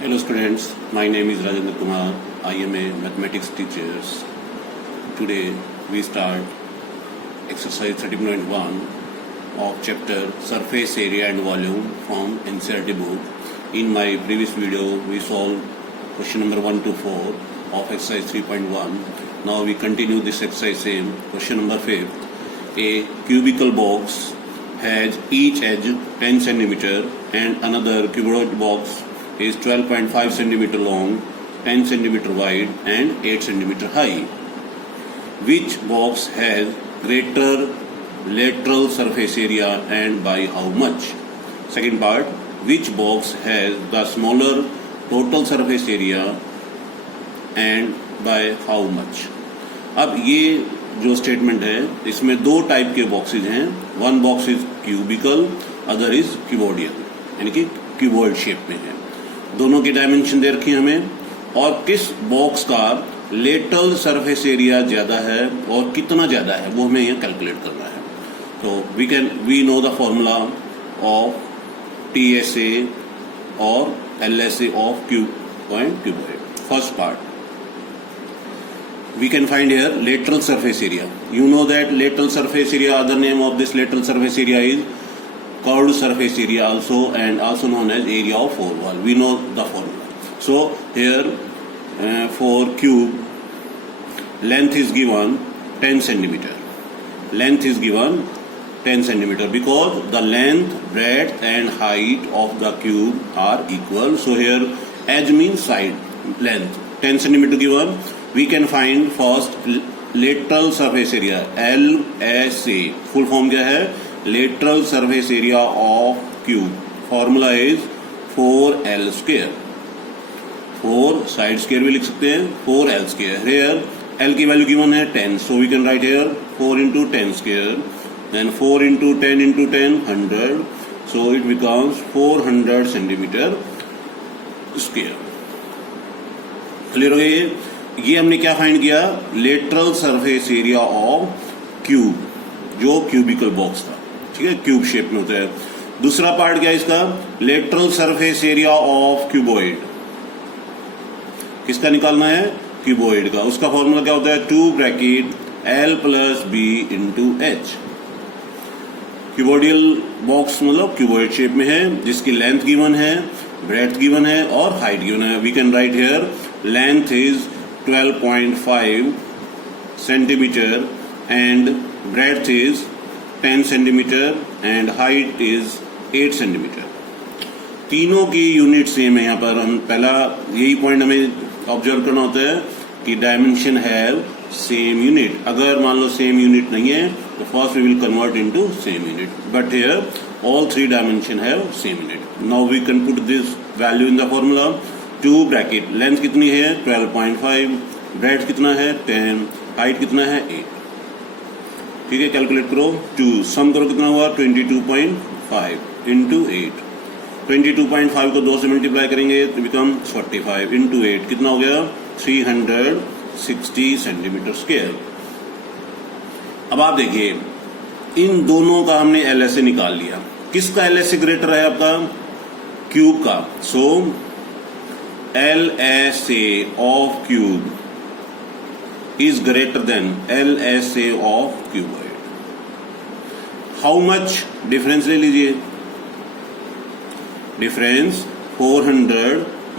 Hello students, my name is Rajendra Kumar. I am a mathematics teacher. Today we start exercise 30.1 of chapter surface area and volume from NCERT book. In my previous video we solved question number 1 to 4 of exercise 3.1. Now we continue this exercise same. Question number 5. A cubical box has each edge 10 centimeter and another cuboid box is 12.5 centimeter long, 10 centimeter wide and 8 centimeter high. Which box has greater lateral surface area and by how much? Second part, which box has the smaller total surface area and by how much? अब ये जो statement है इसमें दो type के boxes हैं. One box is cubical, other is cuboidal, यानी कि क्यूबॉइड शेप में है. दोनों की डायमेंशन दे रखी है हमें और किस बॉक्स का लेटरल सरफेस एरिया ज्यादा है और कितना ज्यादा है वो हमें यहाँ कैलकुलेट करना है. तो we know the formula of TSA और LSA of cube and cuboid. First part, we can find here lateral surface area. You know that lateral surface area, other name of this lateral surface area is curved surface area also, and also known as area of four wall. We know the formula. So here for cube length is given 10 centimeter. Length is given 10 centimeter because the length, breadth and height of the cube are equal. So here edge means side, length 10 centimeter given. We can find first lateral surface area, LSA. Full form क्या है? Lateral surface area of cube. Formula is 4L square. 4 side square भी लिख सकते हैं, 4L square. Here L की value given है 10, so we can write here 4 into 10 square. Then 4 into 10 into 10, 100. So it becomes 400 centimeter square. Clear हो गया ये हमने क्या फाइंड किया? Lateral surface area of cube, जो क्यूबिकल बॉक्स था. ठीक है, क्यूब शेप में होता है. दूसरा पार्ट क्या है इसका? Lateral surface area of cuboid. किसका निकालना है? क्यूबॉइड का. उसका फॉर्मूला क्या होता है? 2 bracket L plus B into H. Cuboidal box मतलब क्यूबॉइड शेप में है जिसकी लेंथ गिवन है, ब्रेड्थ गिवन है और हाइट गिवन है. We can write here length is 12.5 centimeter and breadth is 10 centimeter and height is 8 centimeter. तीनों की यूनिट सेम है. यहाँ पर हम पहला यही पॉइंट हमें ऑब्जर्व करना होता है कि डायमेंशन हैव सेम यूनिट. अगर मान लो सेम यूनिट नहीं है तो first we will convert into same unit, but here all 3 dimension have same unit. Now we can put this value in the formula. 2 bracket length कितनी है? 12.5, breadth कितना है? 10, height कितना है? 8. ठीक है, कैलकुलेट करो. 2 सम करो कितना हुआ? 22.5 इंटू 8. 22.5 को 2 से मल्टीप्लाई करेंगे तो बिकम 45 इंटू 8 कितना हो गया? 360 सेंटीमीटर स्क्वायर. अब आप देखिए इन दोनों का हमने LSA निकाल लिया. किसका LSA ग्रेटर है? आपका क्यूब का. सो LSA of cube is greater than LSA of cuboid. How much difference ले लीजिए. Difference 400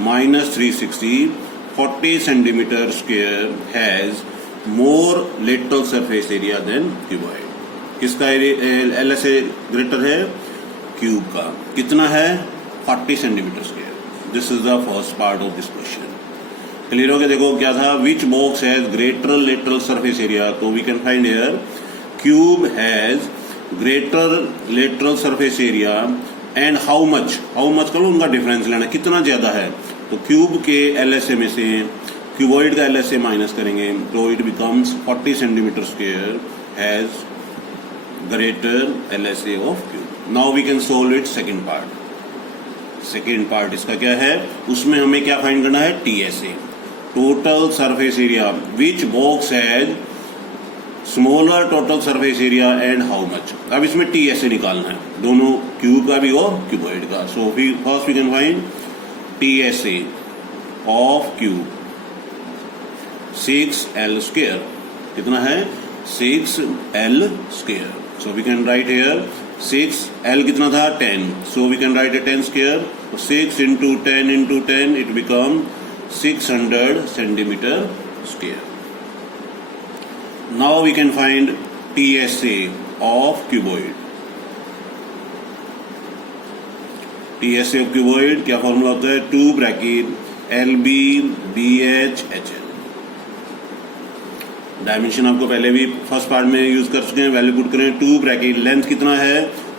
minus 360, 40 centimeter square has more lateral surface area than cuboid. किसका LSA greater है? क्यूब का. कितना है? 40 centimetre square. This is the first part of this question. Clear हो गया? देखो क्या था? Which box has greater lateral surface area. तो we can find here cube has greater lateral surface area and how much. How much करो उनका difference लेना, कितना ज्यादा है. तो क्यूब के LSA में से क्यूबॉइड का LSA माइनस करेंगे तो it becomes 40 centimetre square has greater LSA of cube. Now we can solve it second part. Second part इसका क्या है? उसमें हमें क्या फाइंड करना है? TSA, total surface area. Which box has smaller total surface area and how much. अब इसमें TSA निकालना है, दोनों क्यूब का भी और क्यूबॉइड का. So first we can find TSA of cube 6L square. कितना है 6L square. So we can write here 6L कितना था 10. So we can write a 10 square. So 6 into 10 it become 600 centimeter square. Now we can find TSA of cuboid. TSA of cuboid क्या formula होता है 2 bracket LB BH HL. Dimension आपको पहले भी first part में use कर चुके हैं. वैल्यू पुट करें 2 ब्रैकेट लेंथ कितना है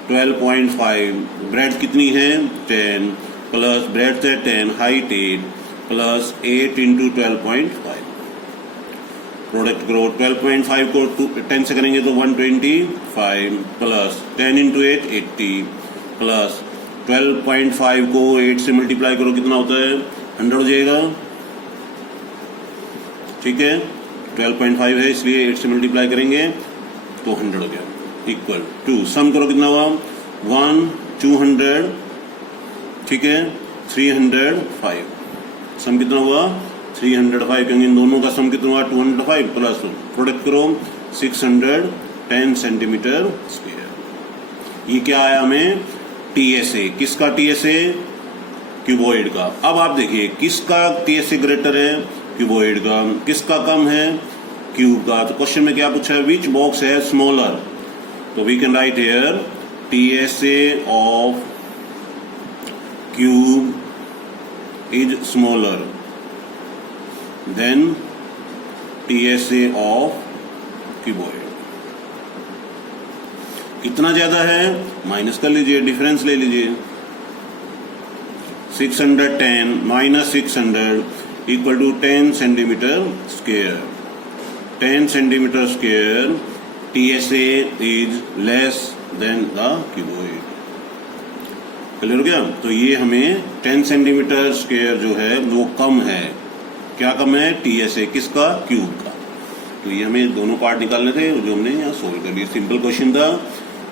12.5, ब्रेड्थ कितनी है 10 प्लस ब्रेड्थ है 10, हाइट 8 प्लस 8 इंटू 12.5. प्रोडक्ट करो 12.5 को 10 से करेंगे तो 125 प्लस 10 इंटू 8 80 प्लस 12.5 को 8 से मल्टीप्लाई करो कितना होता है 100 हो जाएगा. ठीक है 12.5 है इसलिए 8 से मल्टीप्लाई करेंगे तो 100 हो गया. इक्वल टू सम करो कितना हुआ 1 200. ठीक है 305. सम कितना हुआ 305 क्योंकि इन दोनों का सम कितना हुआ 205 प्लस प्रोडक्ट करो 610 सेंटीमीटर स्क्वायर. ये क्या आया हमें TSA. किसका TSA क्यूबॉइड का. अब आप देखिए किसका TSA ग्रेटर है क्यूबॉइड का, किसका कम है क्यूब का. तो क्वेश्चन में क्या पूछा है विच बॉक्स है स्मॉलर. तो we can write here TSA of cube is smaller than TSA of cuboid. कितना ज्यादा है माइनस कर लीजिए, डिफरेंस ले लीजिए. 610 minus 600 equal to 10 centimetre square. 10 centimetre square TSA is less than the cuboid. Clear हो गया. तो ये हमें 10 सेंटीमीटर स्क्वायर जो है वो कम है. क्या कम है TSA किसका क्यूब का. तो ये हमें दोनों पार्ट निकालने थे जो हमने यहाँ सोल्व कर लिया. सिंपल क्वेश्चन था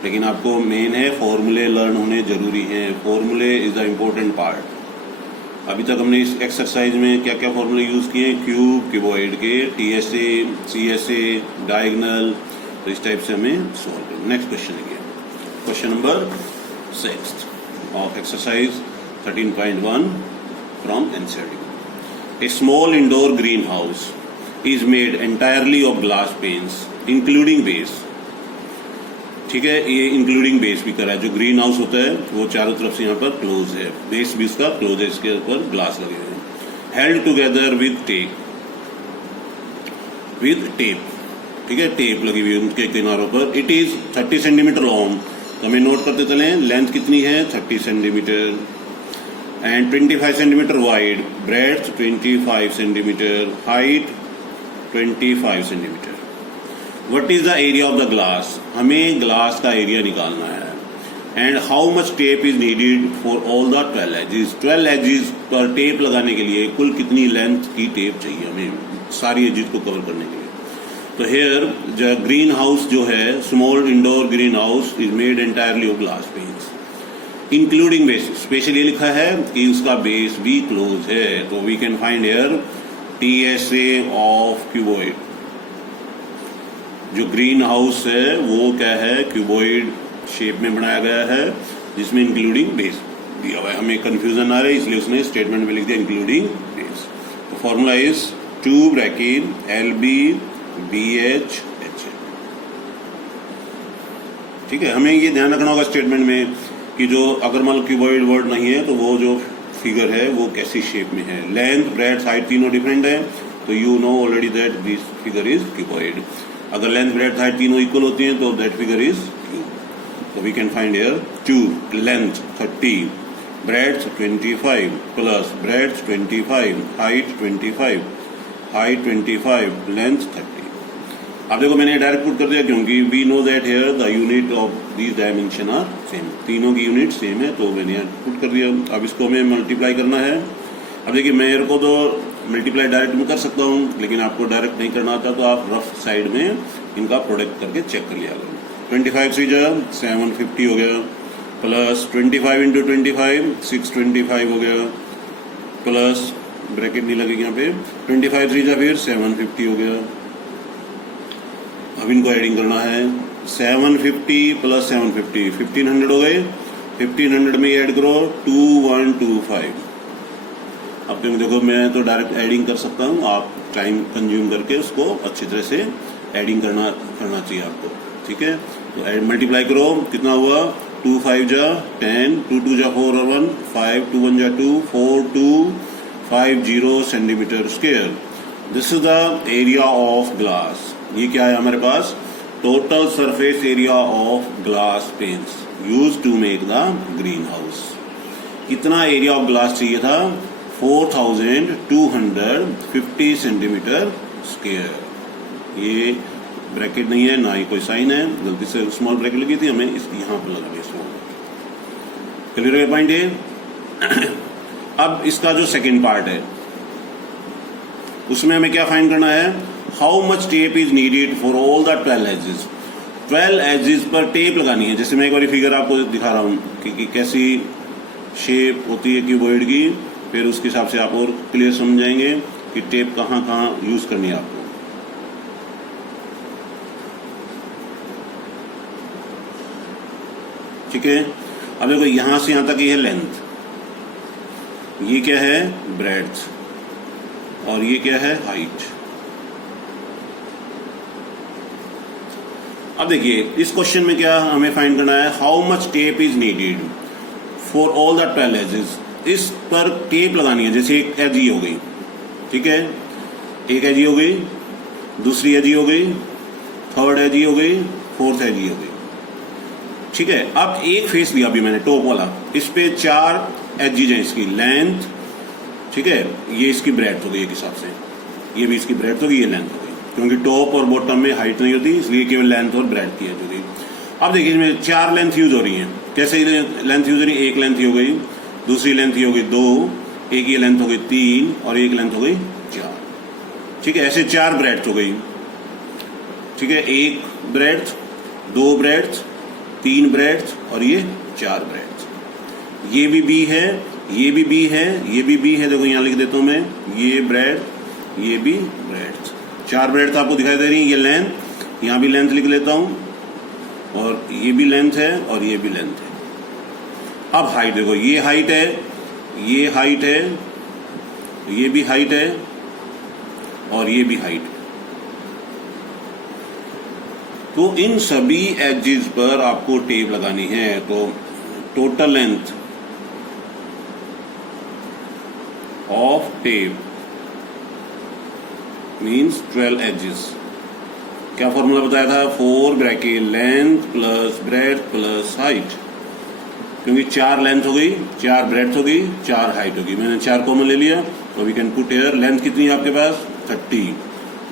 लेकिन आपको मेन है फॉर्मूले लर्न होने जरूरी हैं. फॉर्मूले इज द इम्पोर्टेंट पार्ट. अभी तक हमने इस एक्सरसाइज में क्या क्या फॉर्मूले यूज किए क्यूब क्यूबॉइड के TSA CSA डायगोनल. तो इस टाइप से हमें सॉल्व करना. नेक्स्ट क्वेश्चन है question number 6 of exercise 13.1 from NCERT. A small indoor greenhouse is made entirely of glass panes including base. ठीक है ये इंक्लूडिंग बेस भी करा है. जो ग्रीन हाउस होता है वो चारों तरफ से यहाँ पर क्लोज है. बेस भी इसका क्लोज है. इसके ऊपर ग्लास लगे हुए हैं. Held together with tape. ठीक है टेप लगी हुई है उनके किनारों पर. It is 30 centimetre long. तो हमें नोट करते चले लेंथ कितनी है 30 centimetre and 25 centimetre wide. Breadth 25 centimetre. Height 25 centimetre. What is the area of the glass? हमें ग्लास का एरिया निकालना है. And how much tape is needed for all the 12 edges. 12 edges पर टेप लगाने के लिए कुल कितनी लेंथ की टेप चाहिए हमें सारी एजेस को कवर करने के लिए. तो हेयर द ग्रीन हाउस जो है small indoor green house is made entirely of glass panes including base. Specially लिखा है कि उसका बेस भी क्लोज है. तो we can find here TSA of cuboid. जो ग्रीन हाउस है वो क्या है क्यूबॉइड शेप में बनाया गया है जिसमें इंक्लूडिंग बेस दिया हुआ है. हमें कंफ्यूजन आ रहा है इसलिए उसने स्टेटमेंट में लिख दिया इंक्लूडिंग बेस. तो formula is 2 bracket LB BH HL. ठीक है हमें ये ध्यान रखना होगा स्टेटमेंट में कि जो अगर मान लो क्यूबॉइड वर्ड नहीं है तो वो जो फिगर है वो कैसी शेप में है. लेंथ ब्रेड्थ हाइट तीनों डिफरेंट है. तो you know already that this figure is cuboid. अगर लेंथ ब्रेड्थ हाइट तीनों इक्वल होती हैं तो दैट फिगर इज क्यूब. तो we can find here 2 length 30 breadth 25 plus breadth 25 height 25 height 25 length 30. अब देखो मैंने डायरेक्ट पुट कर दिया क्योंकि we know that here the unit of these dimension are same. तीनों की यूनिट सेम है तो मैंने पुट कर दिया. अब इसको हमें मल्टीप्लाई करना है. अब देखिए मेरे को तो मल्टीप्लाई डायरेक्ट में कर सकता हूँ लेकिन आपको डायरेक्ट नहीं करना आता तो आप रफ साइड में इनका प्रोडक्ट करके चेक कर लिया करो. 25 से 750 हो गया प्लस 25 इंटू 25 625 हो गया प्लस ब्रैकेट नहीं लगेगी यहाँ पे 25 3 जा फिर 750 हो गया। अब इनको एडिंग करना है 750 प्लस 750 1500 हो गए। 1500 में ऐड करो 2125। अब तुम देखो मैं तो डायरेक्ट एडिंग कर सकता हूँ, आप टाइम कंज्यूम करके उसको अच्छी तरह से एडिंग करना चाहिए आपको। ठीक है, तो मल्टीप्लाई करो, कितना हुआ 2 5 जा 10, 2 2 जा 4 और 1 5, 2 1 जा 2 4 2 50 centimetre square. This is the area of glass. ये क्या है हमारे पास, total surface area of glass panes use to make the greenhouse. कितना एरिया ऑफ ग्लास चाहिए था, 4250 सेंटीमीटर स्क्वायर। ये ब्रैकेट नहीं है ना ही कोई साइन है, गलती से स्मॉल ब्रैकेट लगी थी, हमें इस यहाँ पर लगानी है स्मॉल। क्लियर है पॉइंट ये। अब इसका जो सेकंड पार्ट है उसमें हमें क्या फाइंड करना है, how much tape is needed for all the 12 edges. 12 edges पर टेप लगानी है। जैसे मैं एक बार फिगर आपको दिखा रहा हूं कि कैसी शेप होती है क्यूबॉइड की, फिर उसके हिसाब से आप और क्लियर समझ जाएंगे कि टेप कहाँ कहाँ यूज करनी है आपको। ठीक है, अब देखो यहां से यहां तक ये है लेंथ, ये क्या है ब्रेड्थ, और ये क्या है हाइट। अब देखिए इस क्वेश्चन में क्या हमें फाइंड करना है, how much tape is needed for all the 12 edges. इस पर टेप लगानी है। जैसे एक एजी हो गई, ठीक है, एक एजी हो गई, दूसरी एजी हो गई, थर्ड एजी हो गई, फोर्थ एजी हो गई। ठीक है, अब एक फेस लिया अभी मैंने टॉप वाला, इस पे 4 एजीज हैं इसकी लेंथ। ठीक है, ये इसकी ब्रेड्थ हो गई एक हिसाब से, ये भी इसकी ब्रेड्थ होगी, ये लेंथ हो गई, क्योंकि टॉप और बॉटम में हाइट नहीं होती, इसलिए केवल लेंथ और ब्रेड्थ की होगी। अब देखिए इसमें 4 लेंथ यूज हो रही हैं। कैसे लेंथ यूज हो रही है, एक लेंथ ही हो गई, दूसरी लेंथ ही हो गई 2, एक ये लेंथ हो गई 3, और एक लेंथ हो गई 4। ठीक है, ऐसे 4 ब्रेड्थ हो गई। ठीक है, एक ब्रेड्थ, 2 ब्रेड्थ, 3 ब्रेड्थ, और ये 4 ब्रेड्थ। ये भी बी है, ये भी बी है, ये भी बी है। देखो यहां लिख देता हूं मैं, ये ब्रेड, ये भी ब्रेड्थ। 4 ब्रेड्थ आपको दिखाई दे रही है। ये लेंथ, यहां भी लेंथ लिख लेता हूं, और ये भी लेंथ है, और ये भी लेंथ है। अब हाइट देखो, ये हाइट है, ये हाइट है, ये भी हाइट है, और ये भी हाइट है। तो इन सभी एजेस पर आपको टेप लगानी है। तो total length of tape means 12 edges. क्या फॉर्मूला बताया था, 4 bracket length plus breadth plus height. क्योंकि 4 लेंथ हो गई, 4 ब्रेड्थ हो गई, 4 हाइट होगी। मैंने 4 कॉमन ले लिया, तो we can put here length कितनी है आपके पास 30,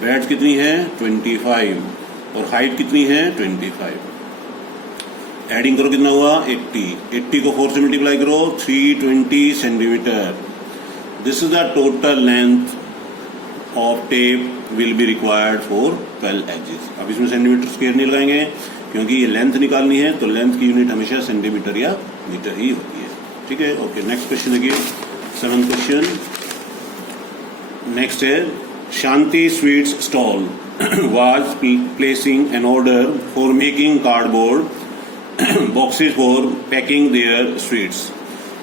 ब्रेड्थ कितनी है 25, और हाइट कितनी है 25। एडिंग करो कितना हुआ 80। 80 को 4 से मल्टीप्लाई करो 320 centimetre. This is the total length of tape will be required for 12 edges. अब इसमें सेंटीमीटर स्क्वायर नहीं लगाएंगे, क्योंकि ये लेंथ निकालनी है, तो लेंथ की यूनिट हमेशा सेंटीमीटर या मीटर ही होती है। ठीक है, ओके। नेक्स्ट क्वेश्चन देखिए, 7th क्वेश्चन। नेक्स्ट है, Shanti sweets stall was placing an order for making cardboard boxes for packing their sweets.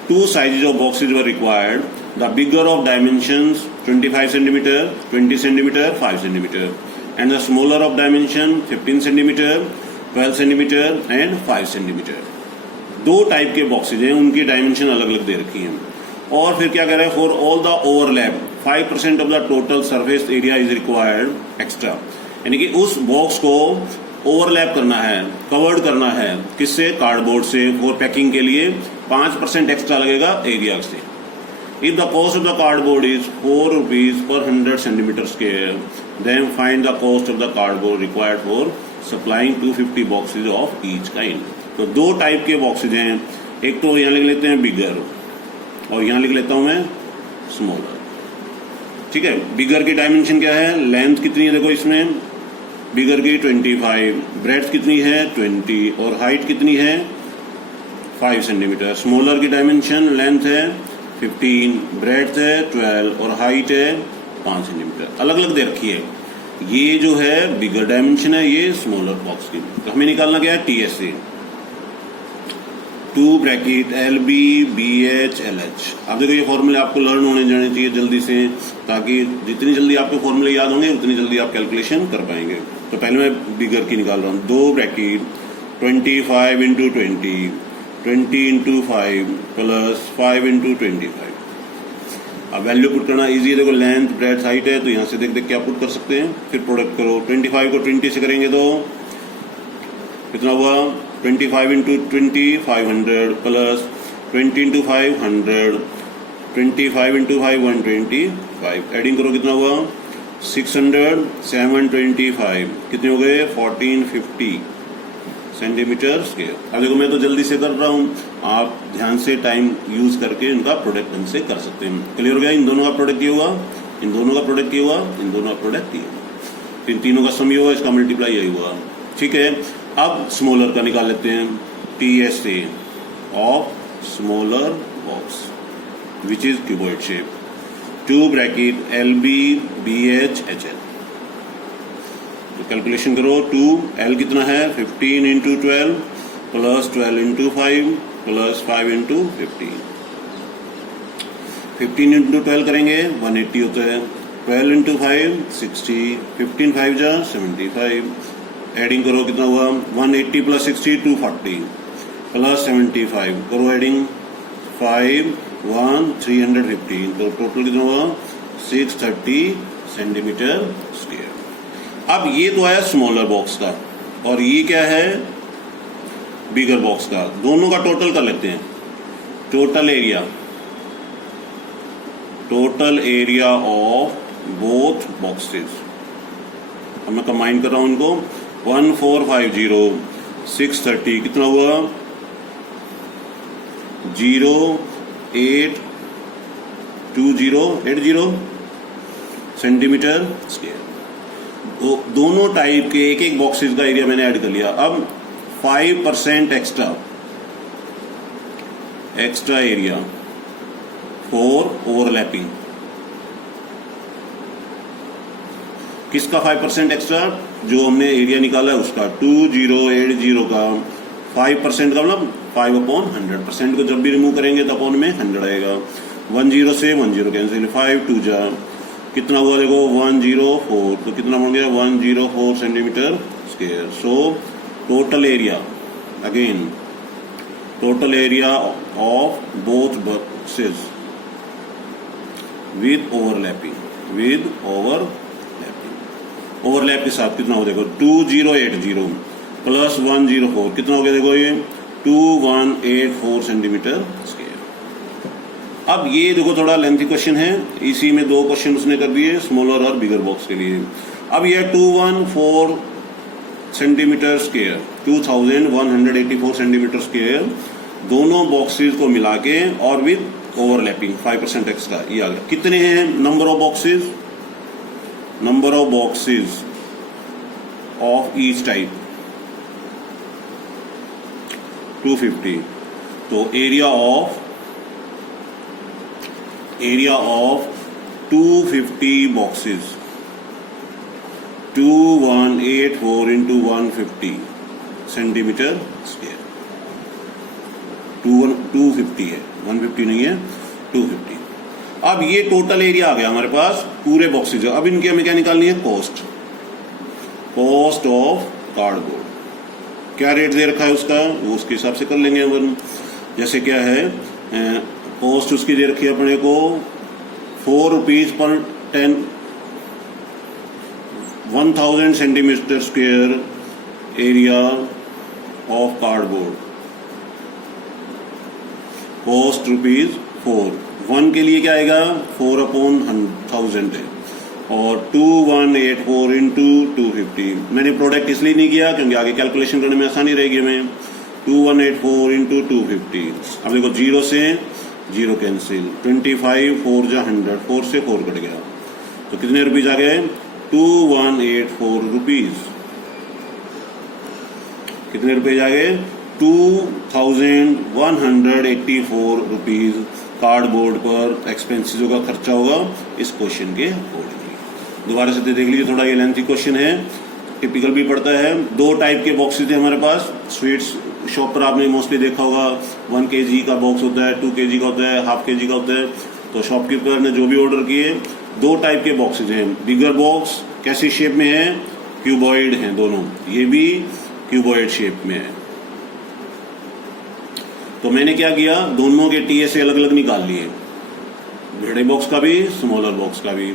2 sizes of boxes were required. The bigger of dimensions 25 centimeter, 20 centimeter, 5 centimeter, and the smaller of dimension 15 centimeter, 12 centimeter, and 5 centimeter. 2 type के boxes हैं, उनकी dimension अलग अलग दे रखी हैं। और फिर क्या कह रहा है, for all the overlap 5% of the total surface area is required extra. यानी कि उस बॉक्स को ओवरलैप करना है, कवर्ड करना है, किससे, कार्डबोर्ड से। फॉर पैकिंग के लिए 5% एक्स्ट्रा लगेगा एरिया से। If the cost of the cardboard is 4 rupees per 100 centimetre square, then find the cost of the cardboard required for supplying 250 boxes of each kind. तो 2 type के boxes हैं, एक तो यहां लिख लेते हैं बिगर, और यहां लिख लेता हूं मैं स्मॉलर। ठीक है, बिगर की डायमेंशन क्या है, लेंथ कितनी है, देखो इसमें बिगर की 25, ब्रेड्थ कितनी है 20, और हाइट कितनी है 5 सेंटीमीटर। स्मॉलर की डायमेंशन लेंथ है 15, ब्रेड्थ है 12 और हाइट है 5 सेंटीमीटर। अलग अलग दे रखी है। ये जो है बिगर डायमेंशन है, ये स्मॉलर बॉक्स की। तो हमें निकालना क्या है, TSA 2 bracket LB BH LH। अब देखो ये फॉर्मूले आपको लर्न होने जाने चाहिए जल्दी से, ताकि जितनी जल्दी आपको फॉर्मूले याद होंगे उतनी जल्दी आप कैलकुलेशन कर पाएंगे। तो पहले मैं बिगर की निकाल रहा हूँ। 2 bracket 25 into 20 into 5 plus 5 into 25। अब वैल्यू पुट करना इजी है। देखो लेंथ ब्रेड्थ हाइट है, तो यहाँ से देख देख के आप पुट कर सकते हैं। फिर प्रोडक्ट करो। 25 को 20 से करेंगे तो कितना हुआ, 25 into 20 500 plus 20 into 5 100, 25 into 5 125। Adding करो कितना हुआ, 600 725 कितने हो गए, 1450 सेंटीमीटर स्क्वायर। अब देखो मैं तो जल्दी से कर रहा हूँ, आप ध्यान से टाइम यूज करके इनका प्रोडक्ट ढंग से कर सकते हैं। क्लियर हो गया। इन दोनों का प्रोडक्ट ये हुआ, इन दोनों का प्रोडक्ट ये हुआ, इन दोनों का प्रोडक्ट ये हुआ, इन तीनों का सम ये हुआ, इसका मल्टीप्लाई यही हुआ। ठीक है। अब स्मॉलर का निकाल लेते हैं। TSA of smaller box which is cuboid shape. 2 bracket LB BH HL। तो कैलकुलेशन करो। 2L कितना है, 15 into 12 plus 12 into 5 plus 5 into 15। 15 into 12 करेंगे 180 होता है। 12 इंटू 5 60, 15 5 जा 75। एडिंग करो कितना हुआ, 180 प्लस 60 240 प्लस 75 करो एडिंग 5 1 315। तो टोटल कितना हुआ, 630 सेंटीमीटर स्क्वायर। अब ये तो आया स्मॉलर बॉक्स का, और ये क्या है, बिगर बॉक्स का। दोनों का टोटल कर लेते हैं। Total area of both boxes. अब मैं कंबाइन कर रहा हूं इनको। 1450 630 कितना हुआ, 08280 सेंटीमीटर स्क्वायर। तो दोनों टाइप के एक एक बॉक्सेस का एरिया मैंने ऐड कर लिया। अब 5% एक्स्ट्रा एरिया फॉर ओवरलैपिंग। किसका 5% एक्स्ट्रा, जो हमने एरिया निकाला है उसका। 2080 का 5% का मतलब 5/100%। को जब भी रिमूव करेंगे तो अपॉन में 100 आएगा। 10 से 10 कैंसिल, 5 2 जा कितना हुआ, देखो 104। तो कितना बन गया, 104 centimetre square. So total area, again total area of both boxes with overlapping, overlap के साथ कितना हो, देखो 2080 प्लस 104 कितना हो गया, देखो ये 2184 सेंटीमीटर स्क्वायर। अब ये देखो थोड़ा लेंथी क्वेश्चन है, इसी में 2 क्वेश्चन उसने कर दिए स्मॉलर और बिगर बॉक्स के लिए। अब ये 214 सेंटीमीटर स्क्वायर, 2184 सेंटीमीटर स्क्वायर, दोनों बॉक्सेस को मिला के और विद ओवरलैपिंग 5% एक्स्ट्रा, ये आ गया। कितने हैं number of boxes of each type, 250। तो area of 250 boxes, 2184 into 150 centimetre square. 250 है, 150 नहीं है, 250। अब ये टोटल एरिया आ गया हमारे पास पूरे बॉक्सेज। अब इनकी हमें क्या निकालनी है, कॉस्ट ऑफ कार्डबोर्ड। क्या रेट दे रखा है उसका, वो उसके हिसाब से कर लेंगे अपन। जैसे क्या है, कॉस्ट उसकी दे रखी है अपने को 4 रुपीज पर 1000 centimetre square area of cardboard. Cost ₹4। 1 के लिए क्या आएगा, 4/1000 है, और 2184 इंटू 250। मैंने प्रोडक्ट इसलिए नहीं किया क्योंकि आगे कैलकुलेशन करने में आसानी रहेगी हमें। 2184 इंटू 250। अब देखो 0 से 0 कैंसिल, 25 4 जा 100, 4 से 4 कट गया, तो कितने रुपीज आ गए, 2184 रुपीज। कितने रुपए आ गए, 2184 रुपीज कार्डबोर्ड पर एक्सपेंसेस का खर्चा होगा इस क्वेश्चन के अकॉर्डिंगली। दोबारा से देख लीजिए, थोड़ा ये लेंथी क्वेश्चन है, टिपिकल भी पड़ता है। 2 टाइप के बॉक्सेस हैं हमारे पास। स्वीट्स शॉप पर आपने मोस्टली देखा होगा 1 kg का बॉक्स होता है, 2 kg का होता है, ½ kg का होता है। तो शॉपकीपर ने जो भी ऑर्डर किए 2 टाइप के बॉक्सेज हैं। बिगर बॉक्स कैसी शेप में है, क्यूबॉइड हैं दोनों, ये भी क्यूबॉइड शेप में है। तो मैंने क्या किया, दोनों के टीएसए अलग अलग निकाल लिए, बड़े बॉक्स का भी स्मॉलर बॉक्स का भी,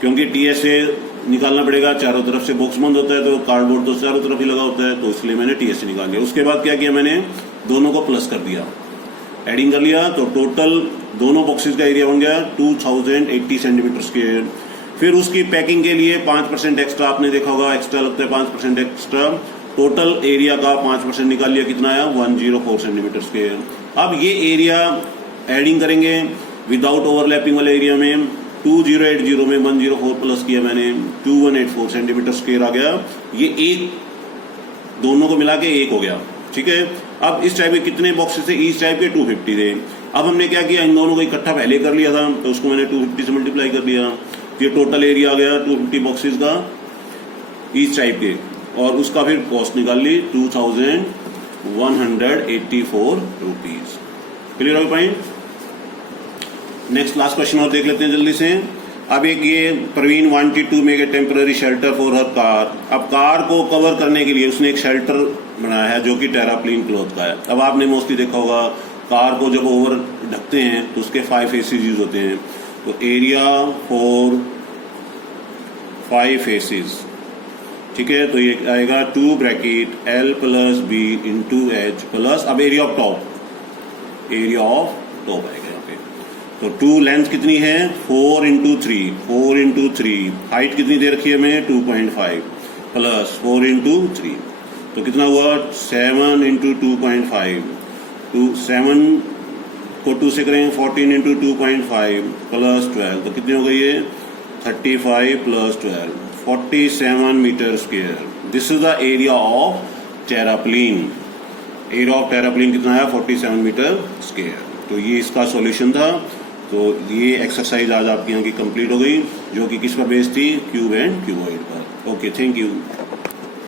क्योंकि टीएसए निकालना पड़ेगा, चारों तरफ से बॉक्स बंद होता है तो कार्डबोर्ड तो चारों तरफ ही लगा होता है, तो इसलिए मैंने टीएसए निकाल लिया। उसके बाद क्या किया, मैंने दोनों को प्लस कर दिया, एडिंग कर लिया, तो टोटल दोनों बॉक्सेस का एरिया बन गया 2080 सेंटीमीटर स्क्वायर। फिर उसकी पैकिंग के लिए 5% एक्स्ट्रा, आपने देखा होगा एक्स्ट्रा लगता है 5% एक्स्ट्रा, टोटल एरिया का 5% निकाल लिया, कितना आया 104 सेंटीमीटर स्क्वायर। अब ये एरिया एडिंग करेंगे विदाउट ओवरलैपिंग वाले एरिया में, 2080 में 104 प्लस किया मैंने, 2184 सेंटीमीटर स्क्वायर आ गया। ये एक दोनों को मिला के 1 हो गया, ठीक है। अब इस टाइप के कितने बॉक्सेस थे, इस टाइप के 250 थे। अब हमने क्या किया, इन दोनों को इकट्ठा पहले कर लिया था, तो उसको मैंने 250 से मल्टीप्लाई कर दिया, ये टोटल एरिया आ गया 250 बॉक्सेस का इस टाइप के, और उसका फिर कॉस्ट निकाल ली 2184 रुपीज। क्लियर हो पॉइंट। नेक्स्ट लास्ट क्वेश्चन और देख लेते हैं जल्दी से। अब एक ये Praveen wanted to make a temporary shelter for her car. अब कार को कवर करने के लिए उसने एक शेल्टर बनाया है जो कि टेराप्लीन क्लॉथ का है। अब आपने मोस्टली देखा होगा कार को जब ओवर ढकते हैं तो उसके 5 फेसेस यूज होते हैं, तो एरिया फॉर 5 फेसेस, ठीक है। तो ये आएगा 2 bracket L + B × H plus, अब एरिया ऑफ टॉप आएगा यहाँ पे। तो 2 लेंथ कितनी है 4 × 3, हाइट कितनी दे रखी है हमें 2.5 प्लस 4 × 3, तो कितना हुआ 7 × 2.5, 7 को 2 से करेंगे 14 × 2.5 प्लस 12, तो कितनी हो गई है 35 plus 12, 47 metre square. This is the area of tarpaulin. Area of tarpaulin कितना है 47 मीटर स्क्वायर। तो ये इसका सॉल्यूशन था। तो ये एक्सरसाइज आज आपकी यहाँ की कंप्लीट हो गई, जो कि किस पर बेस्ड थी, क्यूब एंड क्यूबॉइड पर। Okay, thank you.